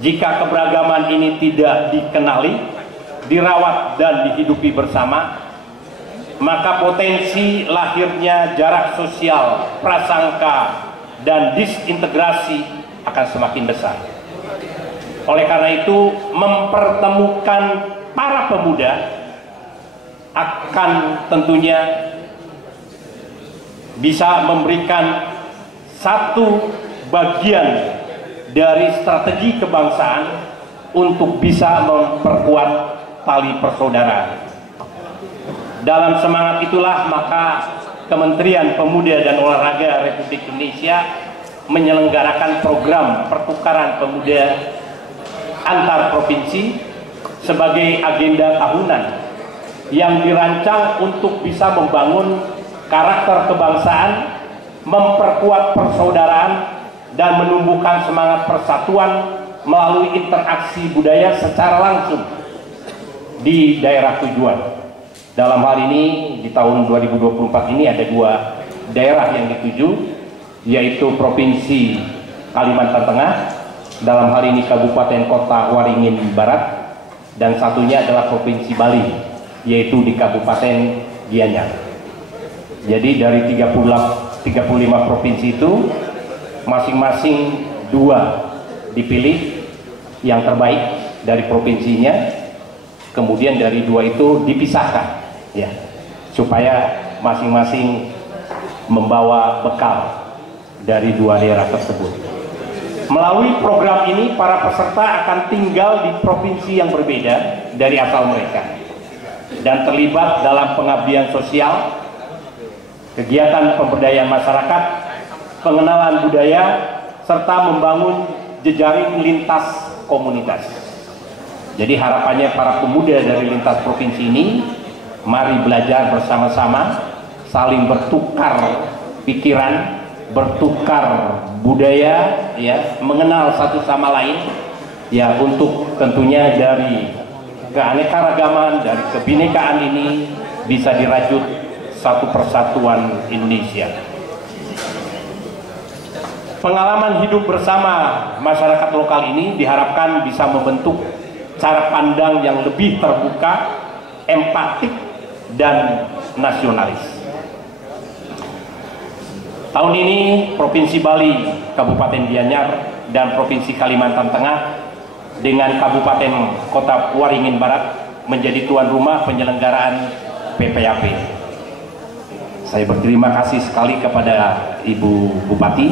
Jika keberagaman ini tidak dikenali, dirawat dan dihidupi bersama, maka potensi lahirnya jarak sosial, prasangka, dan disintegrasi akan semakin besar. Oleh karena itu, mempertemukan para pemuda akan tentunya bisa memberikan satu bagian dari strategi kebangsaan untuk bisa memperkuat tali persaudaraan. Dalam semangat itulah maka Kementerian Pemuda dan Olahraga Republik Indonesia menyelenggarakan program pertukaran pemuda antar provinsi sebagai agenda tahunan yang dirancang untuk bisa membangun karakter kebangsaan, memperkuat persaudaraan, dan menumbuhkan semangat persatuan melalui interaksi budaya secara langsung di daerah tujuan. Dalam hal ini di tahun 2024 ini ada 2 daerah yang dituju, yaitu Provinsi Kalimantan Tengah, dalam hal ini Kabupaten Kota Waringin Barat, dan satunya adalah Provinsi Bali, yaitu di Kabupaten Gianyar. Jadi dari 35 provinsi itu masing-masing 2 dipilih yang terbaik dari provinsinya, kemudian dari 2 itu dipisahkan, ya, supaya masing-masing membawa bekal dari 2 daerah tersebut. Melalui program ini para peserta akan tinggal di provinsi yang berbeda dari asal mereka dan terlibat dalam pengabdian sosial, kegiatan pemberdayaan masyarakat, pengenalan budaya, serta membangun jejaring lintas komunitas. Jadi harapannya para pemuda dari lintas provinsi ini mari belajar bersama-sama, saling bertukar pikiran, bertukar budaya, ya, mengenal satu sama lain, ya, untuk tentunya dari keanekaragaman, dari kebinekaan ini bisa dirajut satu persatuan Indonesia. Pengalaman hidup bersama masyarakat lokal ini diharapkan bisa membentuk cara pandang yang lebih terbuka, empatik, dan nasionalis. Tahun ini Provinsi Bali, Kabupaten Gianyar, dan Provinsi Kalimantan Tengah dengan Kabupaten Kota Waringin Barat menjadi tuan rumah penyelenggaraan PPAP. Saya berterima kasih sekali kepada Ibu Bupati,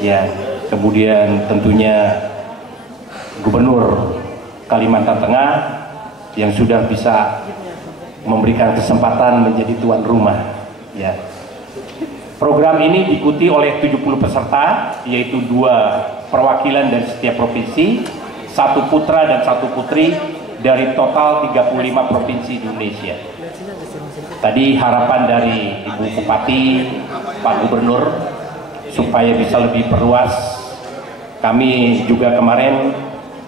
ya, kemudian tentunya Gubernur Kalimantan Tengah yang sudah bisa memberikan kesempatan menjadi tuan rumah, ya. Program ini diikuti oleh 70 peserta, yaitu 2 perwakilan dari setiap provinsi, 1 putra dan 1 putri dari total 35 provinsi di Indonesia. Tadi harapan dari Ibu Bupati, Pak Gubernur, supaya bisa lebih perluas. Kami juga kemarin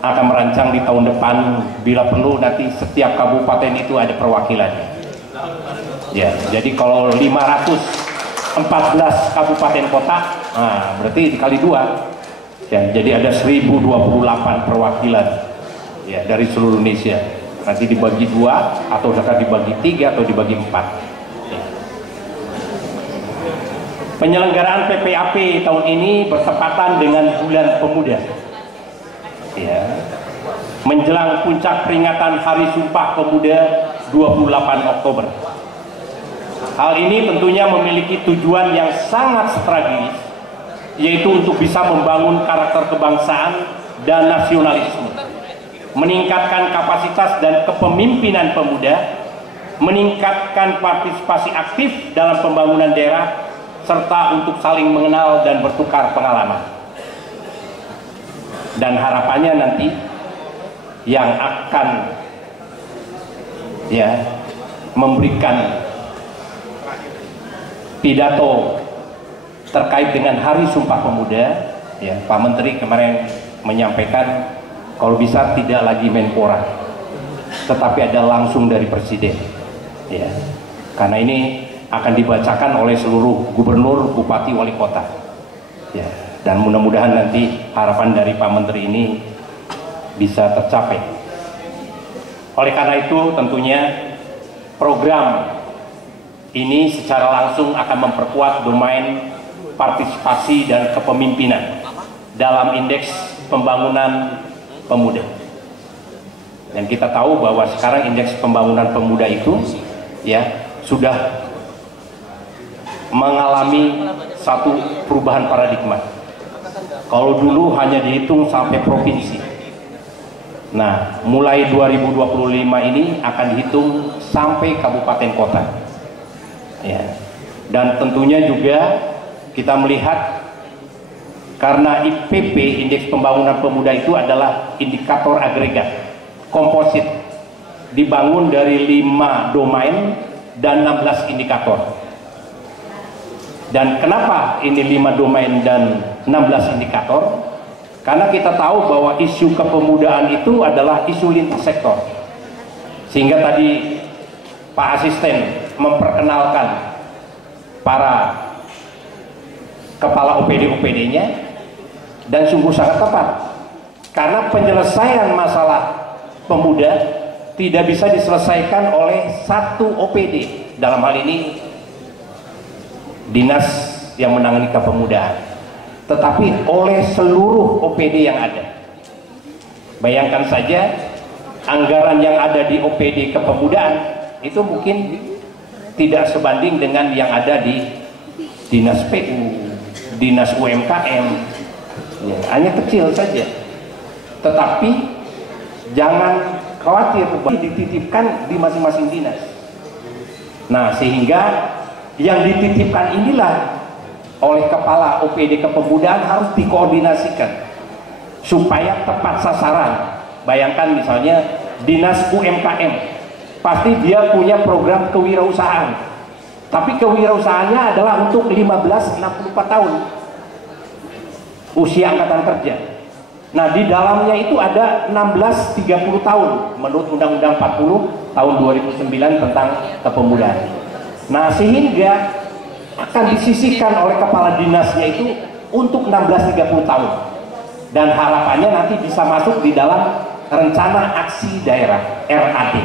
akan merancang di tahun depan, bila perlu nanti setiap kabupaten itu ada perwakilannya. Ya, jadi kalau 514 kabupaten kota, nah, berarti dikali 2. Ya, jadi ada 1028 perwakilan, ya, dari seluruh Indonesia. Nanti dibagi 2 atau akan dibagi 3 atau dibagi 4. Ya. Penyelenggaraan PPAP tahun ini bertepatan dengan Bulan Pemuda, ya, menjelang puncak peringatan Hari Sumpah Pemuda 28 Oktober. Hal ini tentunya memiliki tujuan yang sangat strategis, yaitu untuk bisa membangun karakter kebangsaan dan nasionalisme, meningkatkan kapasitas dan kepemimpinan pemuda, meningkatkan partisipasi aktif dalam pembangunan daerah, serta untuk saling mengenal dan bertukar pengalaman. Dan harapannya nanti yang akan, ya, memberikan pidato terkait dengan Hari Sumpah Pemuda, ya, Pak Menteri kemarin menyampaikan kalau bisa tidak lagi Menpora, tetapi ada langsung dari Presiden, ya, karena ini akan dibacakan oleh seluruh gubernur, bupati, wali kota, ya, dan mudah-mudahan nanti harapan dari Pak Menteri ini bisa tercapai. Oleh karena itu tentunya program ini secara langsung akan memperkuat domain partisipasi dan kepemimpinan dalam indeks pembangunan pemuda. Dan kita tahu bahwa sekarang indeks pembangunan pemuda itu ya sudah mengalami satu perubahan paradigma. Kalau dulu hanya dihitung sampai provinsi. Nah, mulai 2025 ini akan dihitung sampai kabupaten kota. Ya. Dan tentunya juga kita melihat karena IPP, indeks pembangunan pemuda itu adalah indikator agregat komposit, dibangun dari 5 domain dan 16 indikator. Dan kenapa ini 5 domain dan 16 indikator? Karena kita tahu bahwa isu kepemudaan itu adalah isu lintas sektor. Sehingga tadi Pak Asisten memperkenalkan para kepala OPD-OPD-nya, dan sungguh sangat tepat karena penyelesaian masalah pemuda tidak bisa diselesaikan oleh satu OPD, dalam hal ini dinas yang menangani kepemudaan, tetapi oleh seluruh OPD yang ada. Bayangkan saja anggaran yang ada di OPD kepemudaan itu mungkin tidak sebanding dengan yang ada di dinas PU, dinas UMKM, ya, hanya kecil saja. Tetapi jangan khawatir, dititipkan di masing-masing dinas. Nah, sehingga yang dititipkan inilah oleh kepala OPD kepemudaan harus dikoordinasikan supaya tepat sasaran. Bayangkan misalnya dinas UMKM, pasti dia punya program kewirausahaan, tapi kewirausahaannya adalah untuk 15-64 tahun usia angkatan kerja. Nah, di dalamnya itu ada 16-30 tahun menurut Undang-Undang 40 tahun 2009 tentang kepemudaan. Nah, sehingga akan disisihkan oleh kepala dinasnya itu untuk 16-30 tahun. Dan harapannya nanti bisa masuk di dalam rencana aksi daerah RAD.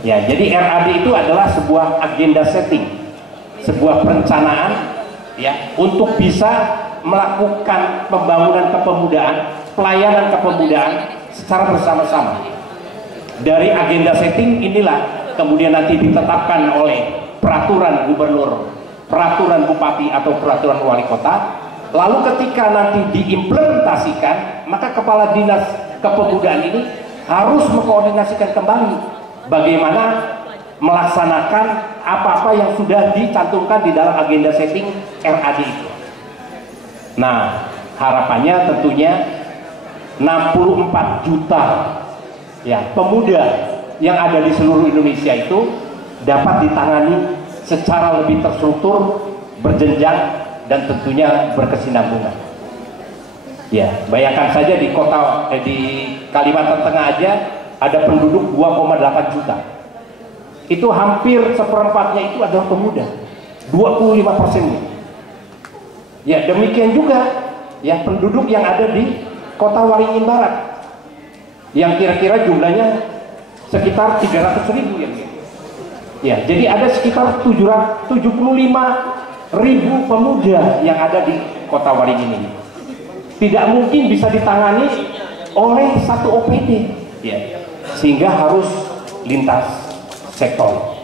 Ya, jadi RAD itu adalah sebuah agenda setting, sebuah perencanaan ya untuk bisa melakukan pembangunan kepemudaan, pelayanan kepemudaan secara bersama-sama. Dari agenda setting inilah kemudian nanti ditetapkan oleh peraturan gubernur, peraturan bupati atau peraturan wali kota. Lalu ketika nanti diimplementasikan, maka kepala dinas kepemudaan ini harus mengkoordinasikan kembali bagaimana melaksanakan apa-apa yang sudah dicantumkan di dalam agenda setting RAD itu. Nah, harapannya tentunya 64 juta ya pemuda yang ada di seluruh Indonesia itu dapat ditangani secara lebih terstruktur, berjenjang, dan tentunya berkesinambungan. Ya, bayangkan saja di di Kalimantan Tengah aja ada penduduk 2,8 juta. Itu hampir seperempatnya itu adalah pemuda, 25%-nya. Ya, demikian juga ya penduduk yang ada di Kota Waringin Barat yang kira-kira jumlahnya sekitar 300.000 ya. Jadi ada sekitar 75.000 pemuda yang ada di Kota Waringin ini. Tidak mungkin bisa ditangani oleh satu OPD ya. Sehingga harus lintas sektor.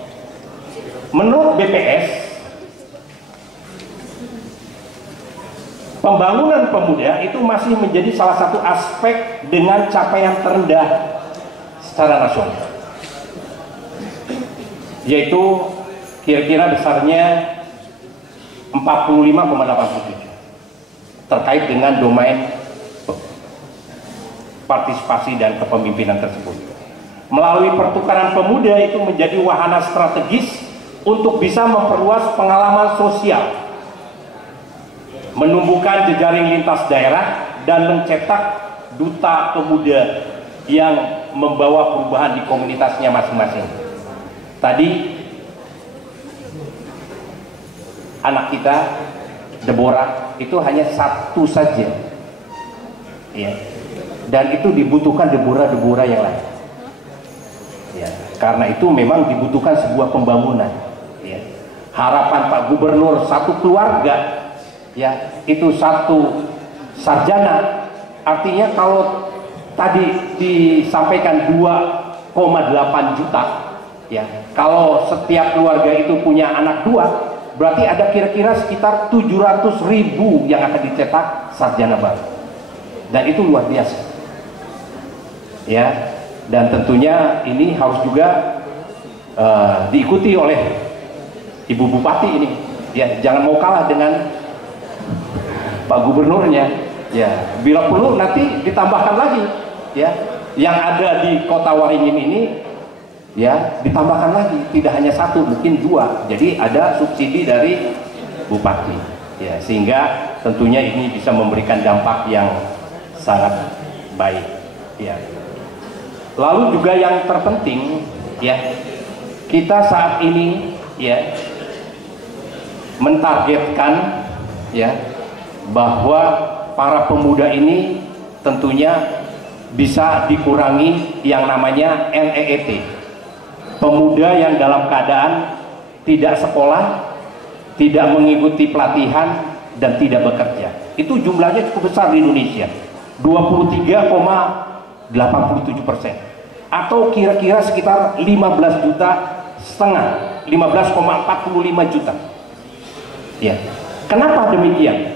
Menurut BPS, pembangunan pemuda itu masih menjadi salah satu aspek dengan capaian terendah secara nasional, yaitu kira-kira besarnya 45,87 terkait dengan domain partisipasi dan kepemimpinan tersebut. Melalui pertukaran pemuda itu menjadi wahana strategis untuk bisa memperluas pengalaman sosial, menumbuhkan jejaring lintas daerah, dan mencetak duta pemuda yang membawa perubahan di komunitasnya masing-masing. Tadi anak kita Deborah itu hanya satu saja, ya. Dan itu dibutuhkan Deborah yang lain, ya. Karena itu memang dibutuhkan sebuah pembangunan, ya. Harapan Pak Gubernur satu keluarga, ya, itu satu sarjana. Artinya kalau tadi disampaikan 2,8 juta, ya, kalau setiap keluarga itu punya anak 2, berarti ada kira-kira sekitar 700.000 yang akan dicetak sarjana baru, dan itu luar biasa, ya. Dan tentunya ini harus juga diikuti oleh Ibu Bupati ini, ya, jangan mau kalah dengan Pak Gubernurnya, ya. Bila perlu nanti ditambahkan lagi, ya, yang ada di Kota Waringin ini, ya, ditambahkan lagi, tidak hanya 1, mungkin 2. Jadi ada subsidi dari Bupati, ya, sehingga tentunya ini bisa memberikan dampak yang sangat baik, ya. Lalu juga yang terpenting, ya, kita saat ini, ya, mentargetkan, ya, bahwa para pemuda ini tentunya bisa dikurangi yang namanya NEET, pemuda yang dalam keadaan tidak sekolah, tidak mengikuti pelatihan, dan tidak bekerja. Itu jumlahnya cukup besar di Indonesia, 23,87%, atau kira-kira sekitar 15,5 juta. Ya, kenapa demikian?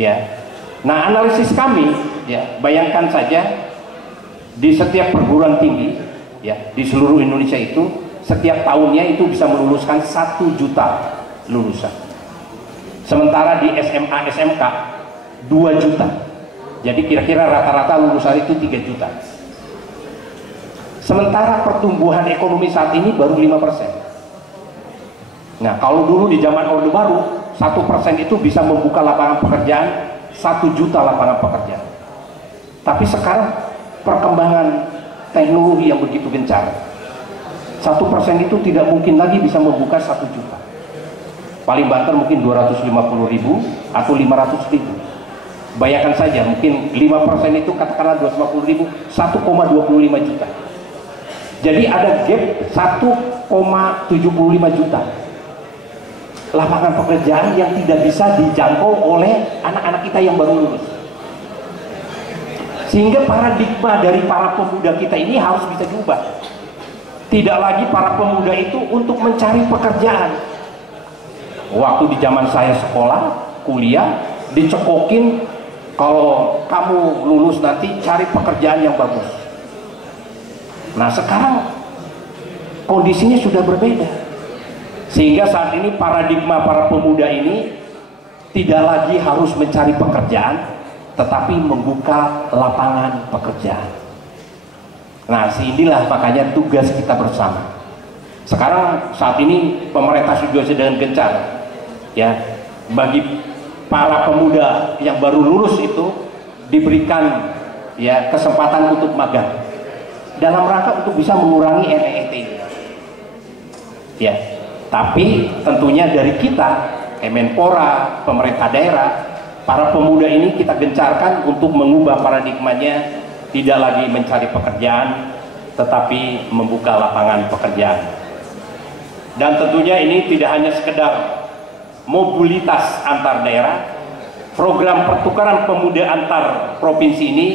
Ya, nah, analisis kami, ya, bayangkan saja di setiap perguruan tinggi, ya, di seluruh Indonesia itu setiap tahunnya itu bisa meluluskan 1 juta lulusan. Sementara di SMA, SMK 2 juta. Jadi kira-kira rata-rata lulusan itu 3 juta. Sementara pertumbuhan ekonomi saat ini baru 5%. Nah, kalau dulu di zaman Orde Baru 1% itu bisa membuka lapangan pekerjaan 1 juta lapangan pekerjaan. Tapi sekarang perkembangan teknologi yang begitu gencar, 1% itu tidak mungkin lagi bisa membuka 1 juta. Paling banter mungkin 250.000 atau 500.000. Bayangkan saja, mungkin 5% itu katakanlah 250.000, 1,25 juta. Jadi ada gap 1,75 juta lapangan pekerjaan yang tidak bisa dijangkau oleh anak-anak kita yang baru lulus. Sehingga paradigma dari para pemuda kita ini harus bisa diubah. Tidak lagi para pemuda itu untuk mencari pekerjaan. Waktu di zaman saya sekolah, kuliah, dicekokin kalau kamu lulus nanti cari pekerjaan yang bagus. Nah, sekarang kondisinya sudah berbeda. Sehingga saat ini paradigma para pemuda ini tidak lagi harus mencari pekerjaan, tetapi membuka lapangan pekerjaan. Nah, inilah makanya tugas kita bersama. Sekarang saat ini pemerintah juga sedang gencar, ya, bagi para pemuda yang baru lulus itu diberikan, ya, kesempatan untuk magang dalam rangka untuk bisa mengurangi NEET, ya. Tapi tentunya dari kita, Kemenpora, pemerintah daerah, para pemuda ini kita gencarkan untuk mengubah paradigmanya, tidak lagi mencari pekerjaan, tetapi membuka lapangan pekerjaan. Dan tentunya ini tidak hanya sekedar mobilitas antar daerah, program pertukaran pemuda antar provinsi ini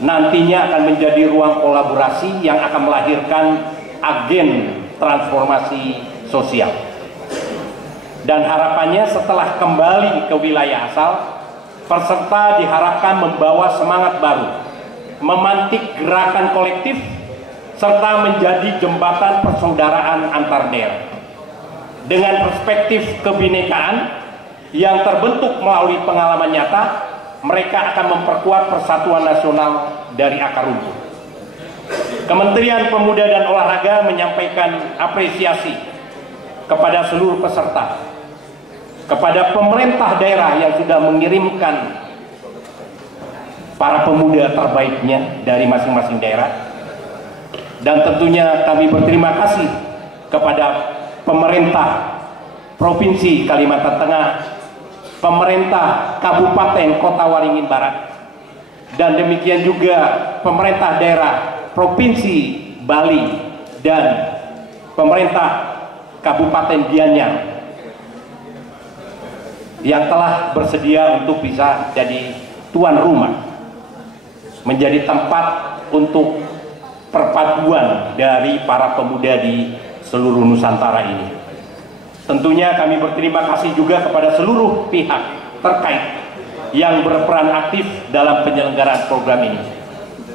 nantinya akan menjadi ruang kolaborasi yang akan melahirkan agen transformasi sosial. Dan harapannya setelah kembali ke wilayah asal, peserta diharapkan membawa semangat baru, memantik gerakan kolektif, serta menjadi jembatan persaudaraan antar daerah. Dengan perspektif kebinekaan yang terbentuk melalui pengalaman nyata, mereka akan memperkuat persatuan nasional dari akar rumput. Kementerian Pemuda dan Olahraga menyampaikan apresiasi kepada seluruh peserta, kepada pemerintah daerah yang sudah mengirimkan para pemuda terbaiknya dari masing-masing daerah. Dan tentunya kami berterima kasih kepada pemerintah Provinsi Kalimantan Tengah, pemerintah Kabupaten Kota Waringin Barat, dan demikian juga pemerintah daerah Provinsi Bali dan pemerintah Kabupaten Gianyar yang telah bersedia untuk bisa jadi tuan rumah, menjadi tempat untuk perpaduan dari para pemuda di seluruh Nusantara ini. Tentunya kami berterima kasih juga kepada seluruh pihak terkait yang berperan aktif dalam penyelenggaraan program ini,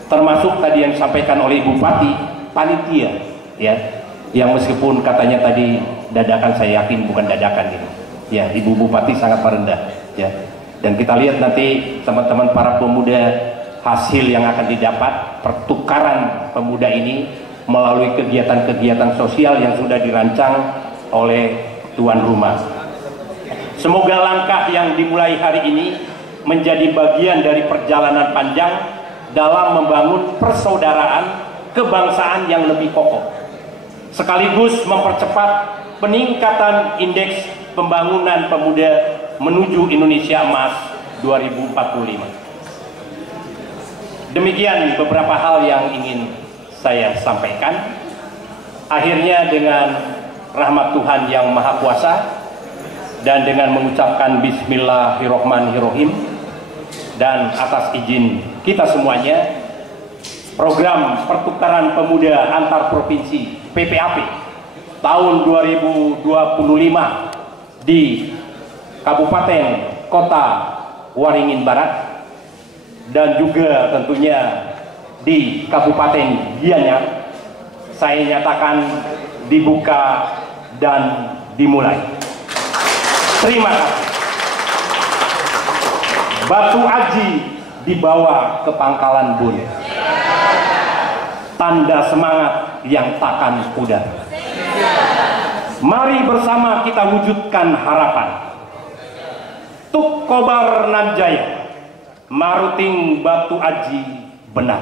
termasuk tadi yang disampaikan oleh Ibu Bupati, panitia, ya, yang meskipun katanya tadi dadakan, saya yakin bukan dadakan ini. Ya, Ibu Bupati sangat merendah, ya. Dan kita lihat nanti teman-teman para pemuda, hasil yang akan didapat pertukaran pemuda ini melalui kegiatan-kegiatan sosial yang sudah dirancang oleh tuan rumah. Semoga langkah yang dimulai hari ini menjadi bagian dari perjalanan panjang dalam membangun persaudaraan kebangsaan yang lebih kokoh, sekaligus mempercepat peningkatan indeks pembangunan pemuda menuju Indonesia Emas 2045. Demikian beberapa hal yang ingin saya sampaikan. Akhirnya dengan rahmat Tuhan yang Maha Kuasa dan dengan mengucapkan Bismillahirrohmanirrohim dan atas izin kita semuanya, program pertukaran pemuda antar provinsi PPAP tahun 2025 di Kabupaten Kota Waringin Barat dan juga tentunya di Kabupaten Gianyar, saya nyatakan dibuka dan dimulai. Terima kasih. Batu aji dibawa ke pangkalan bun, tanda semangat yang takkan pudar. Mari bersama kita wujudkan harapan. Tuk kobar nan jaya, maruting batu aji benar.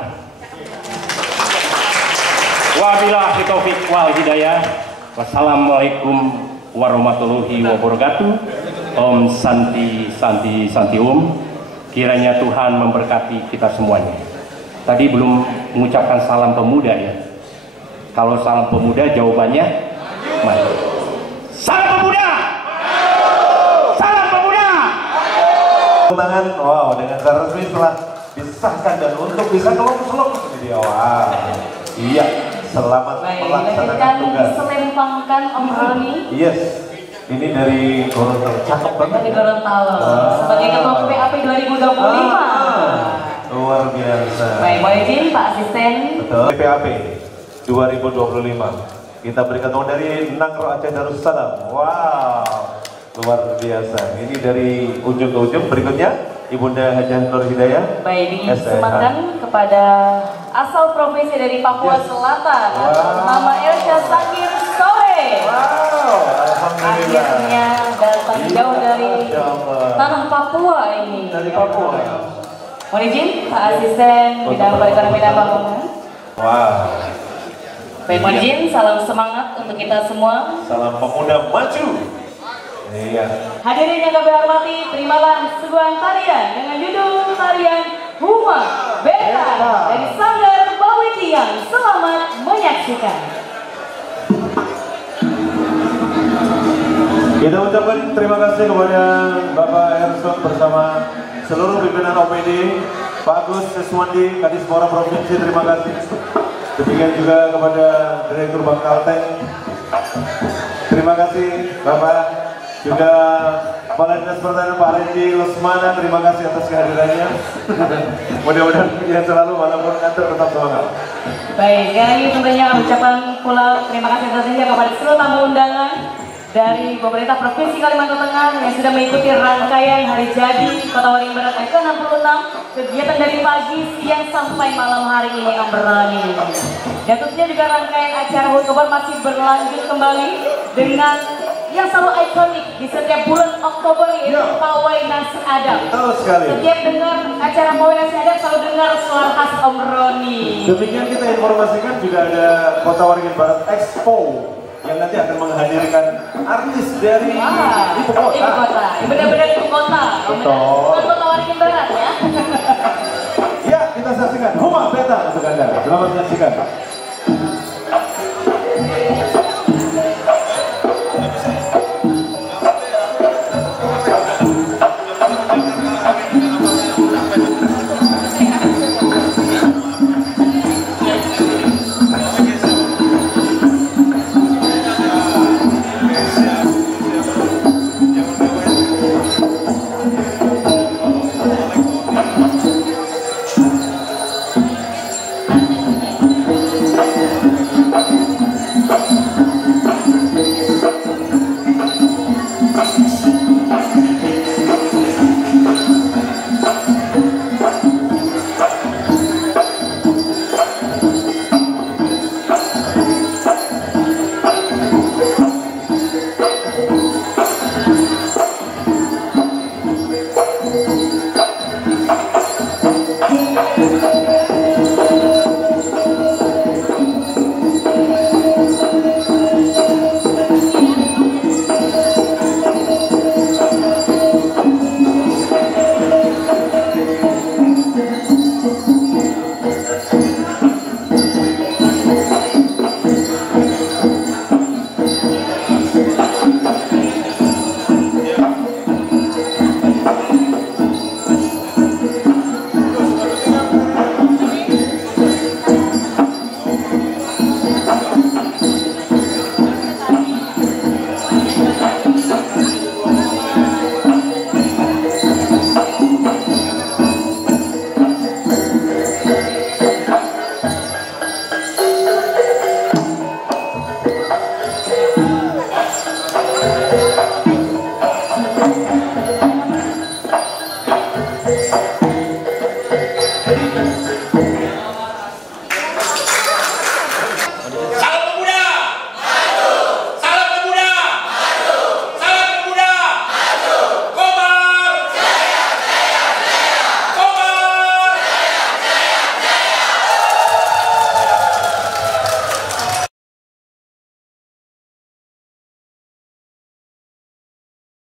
Wabillahi taufik wal hidayah. Wassalamualaikum warahmatullahi wabarakatuh. Om Santi Santi Santi Om. Kiranya Tuhan memberkati kita semuanya. Tadi belum mengucapkan salam pemuda, ya. Kalau salam pemuda jawabannya mari. Salam pemuda! Salam pemuda! Tangan, wow, dengan secara resmi telah disahkan dan untuk bisa kelop-kelop di awal. Iya, selamat melaksanakan tugas. Selempangkan Om Roni. Yes, ini dari Gorontalo, cakep banget. Dari Gorontalo, sebagai ketua PPAP 2025. Luar biasa. Baik, mohon izin Pak Asisten. Betul. PPAP 2025. Kita berikan tepuk dari Nangro Aceh Darussalam. Wow, luar biasa. Ini dari ujung ke ujung. Berikutnya Ibunda Hajah Nur Hidayah. Baik, disematkan kepada asal provinsi dari Papua Selatan, Mama Elsha Sakir Sore. Wow, alhamdulillah. Akhirnya datang jauh dari tanah Papua ini. Dari Papua. Mohon izin Pak Asisten Bidang Perekonomian dan Pembangunan. Wow. Baik, mohon izin, salam semangat untuk kita semua. Salam pemuda maju. Iya. Hadirin yang kami hormati, terimalah sebuah tarian dengan judul tarian Huma Beta dari Sanggar Bawitian. Selamat menyaksikan. Kita ucapkan terima kasih kepada Bapak Erson bersama seluruh pimpinan OPD, Pak Agus Seswandi, Kadismora Provinsi, terima kasih. Demikian juga kepada Direktur Bank Kalteng. Terima kasih Bapak. Juga Kepala Dinas Pertanian Pak Renji Lesmana, terima kasih atas kehadirannya. Mudah-mudahan yang selalu walaupun kantor tetap semangat. Baik, kali tentunya ucapan pula terima kasih tentunya kepada seluruh tamu undangan dari pemerintah Provinsi Kalimantan Tengah yang sudah mengikuti rangkaian hari jadi Kota Waringin Barat ke-66, kegiatan dari pagi, siang sampai malam hari ini Om Roni. Dan tentunya juga rangkaian acara HUT masih berlanjut kembali dengan yang selalu ikonik di setiap bulan Oktober yaitu Pawai Nasi Adab. Betul sekali. Setiap dengar acara Pawai Nasi Adab selalu dengar suara khas Om Roni. Demikian kita informasikan juga ada Kota Waringin Barat Expo yang nanti akan menghadirkan artis dari ibu kota. Ibu kota, benar-benar ibu kota. Betul. Bukan Kota Waringin Barat ya. Ya, kita saksikan Huma Beta untuk Anda. Selamat menyaksikan.